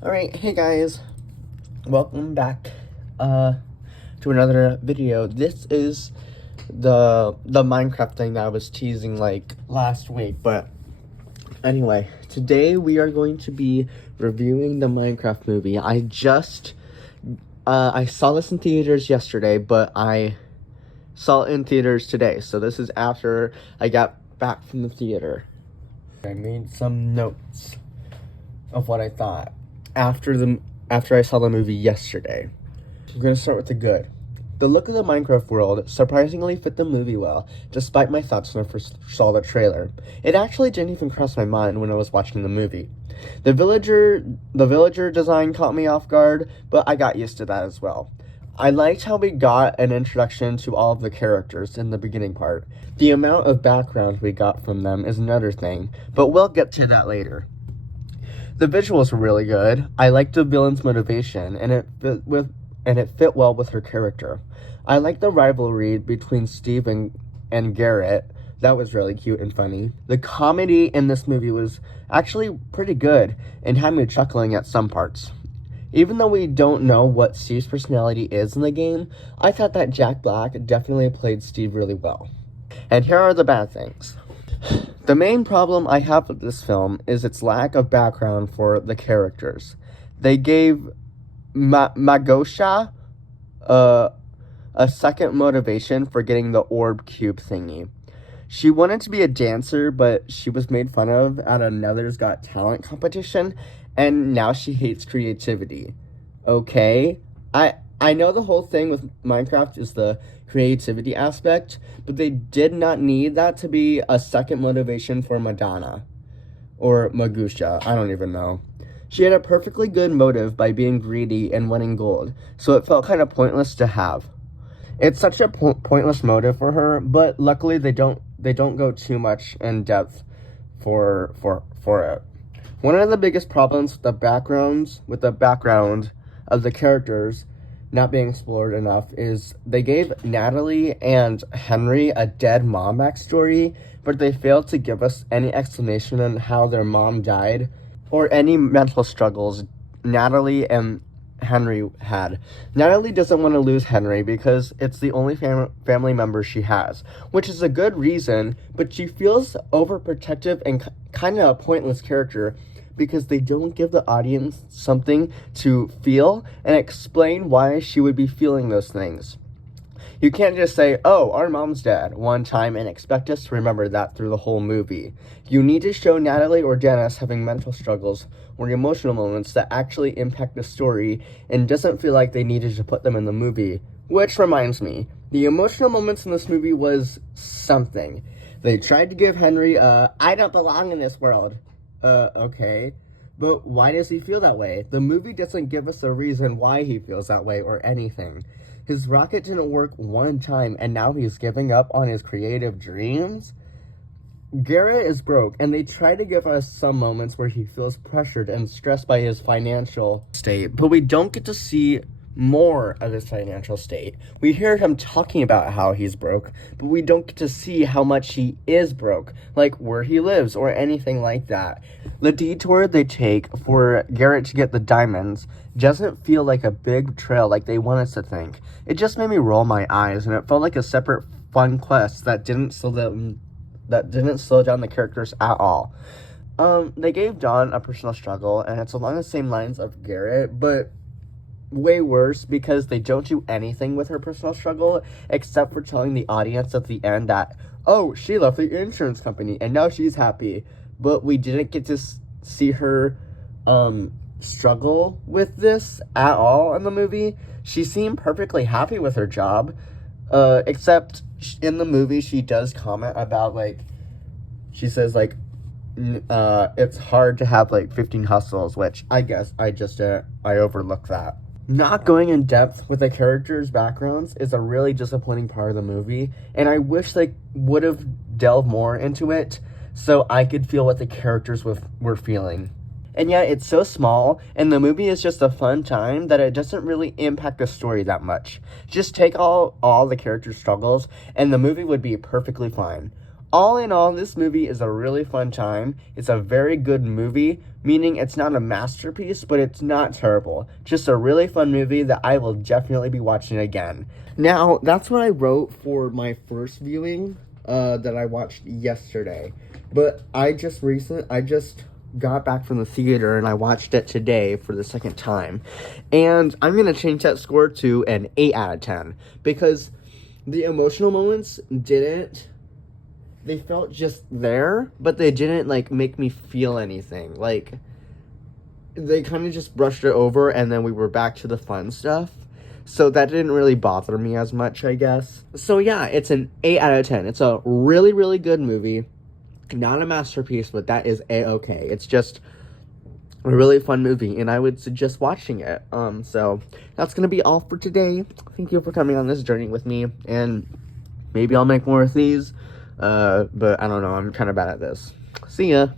Alright, hey guys, welcome back to another video. This is the Minecraft thing that I was teasing like last week, but anyway, today we are going to be reviewing the Minecraft movie. I saw this in theaters yesterday, but I saw it in theaters today, so this is after I got back from the theater. I made some notes of what I thought after I saw the movie yesterday. I'm gonna start with the good. The look of the Minecraft world surprisingly fit the movie well, despite my thoughts when I first saw the trailer. It actually didn't even cross my mind when I was watching the movie. The villager design caught me off guard, but I got used to that as well. I liked how we got an introduction to all of the characters in the beginning part. The amount of background we got from them is another thing, but we'll get to that later. The visuals were really good. I liked the villain's motivation, and it fit well with her character. I liked the rivalry between Steve and Garrett. That was really cute and funny. The comedy in this movie was actually pretty good and had me chuckling at some parts. Even though we don't know what Steve's personality is in the game, I thought that Jack Black definitely played Steve really well. And here are the bad things. The main problem I have with this film is its lack of background for the characters. They gave Magosha a second motivation for getting the orb cube thingy. She wanted to be a dancer, but she was made fun of at another's Got Talent competition, and now she hates creativity. Okay, I know the whole thing with Minecraft is the creativity aspect, but they did not need that to be a second motivation for Madonna. Or Magusha, I don't even know. She had a perfectly good motive by being greedy and wanting gold, so it felt kind of pointless to have. It's such a pointless motive for her, but luckily they don't go too much in depth for it. One of the biggest problems with the background of the characters not being explored enough is they gave Natalie and Henry a dead mom backstory, but they failed to give us any explanation on how their mom died or any mental struggles Natalie and Henry had. Natalie doesn't want to lose Henry because it's the only family member she has, which is a good reason, but she feels overprotective and kind of a pointless character because they don't give the audience something to feel and explain why she would be feeling those things. You can't just say, oh, our mom's dead one time and expect us to remember that through the whole movie. You need to show Natalie or Dennis having mental struggles or emotional moments that actually impact the story and doesn't feel like they needed to put them in the movie. Which reminds me, the emotional moments in this movie was something. They tried to give Henry I don't belong in this world. Okay. But why does he feel that way? The movie doesn't give us a reason why he feels that way or anything. His rocket didn't work one time and now he's giving up on his creative dreams? Garrett is broke, and they try to give us some moments where he feels pressured and stressed by his financial state, but we don't get to see more of his financial state. We hear him talking about how he's broke, but we don't get to see how much he is broke, like where he lives or anything like that. The detour they take for Garrett to get the diamonds doesn't feel like a big trail like they want us to think. It just made me roll my eyes, and it felt like a separate fun quest that didn't slow down the characters at all. They gave Dawn a personal struggle, and it's along the same lines of Garrett, but way worse because they don't do anything with her personal struggle except for telling the audience at the end that, oh, she left the insurance company and now she's happy. But we didn't get to see her struggle with this at all in the movie. She seemed perfectly happy with her job, except in the movie she does comment about, like, she says, like, it's hard to have, like, 15 hustles, which I guess I overlooked that. Not going in depth with the characters' backgrounds is a really disappointing part of the movie, and I wish they would have delved more into it so I could feel what the characters were feeling. And yet it's so small, and the movie is just a fun time that it doesn't really impact the story that much. Just take all the characters' struggles, and the movie would be perfectly fine. All in all, this movie is a really fun time. It's a very good movie. meaning it's not a masterpiece, but it's not terrible. Just a really fun movie that I will definitely be watching again. Now, that's what I wrote for my first viewing that I watched yesterday. But I just got back from the theater and I watched it today for the second time. And I'm going to change that score to an 8 out of 10. Because the emotional moments they felt just there, but they didn't, like, make me feel anything. Like, they kind of just brushed it over, and then we were back to the fun stuff. So that didn't really bother me as much, I guess. So yeah, it's an 8 out of 10. It's a really, really good movie. Not a masterpiece, but that is A-okay. It's just a really fun movie, and I would suggest watching it. So that's going to be all for today. Thank you for coming on this journey with me, and maybe I'll make more of these. But I don't know, I'm kind of bad at this. See ya!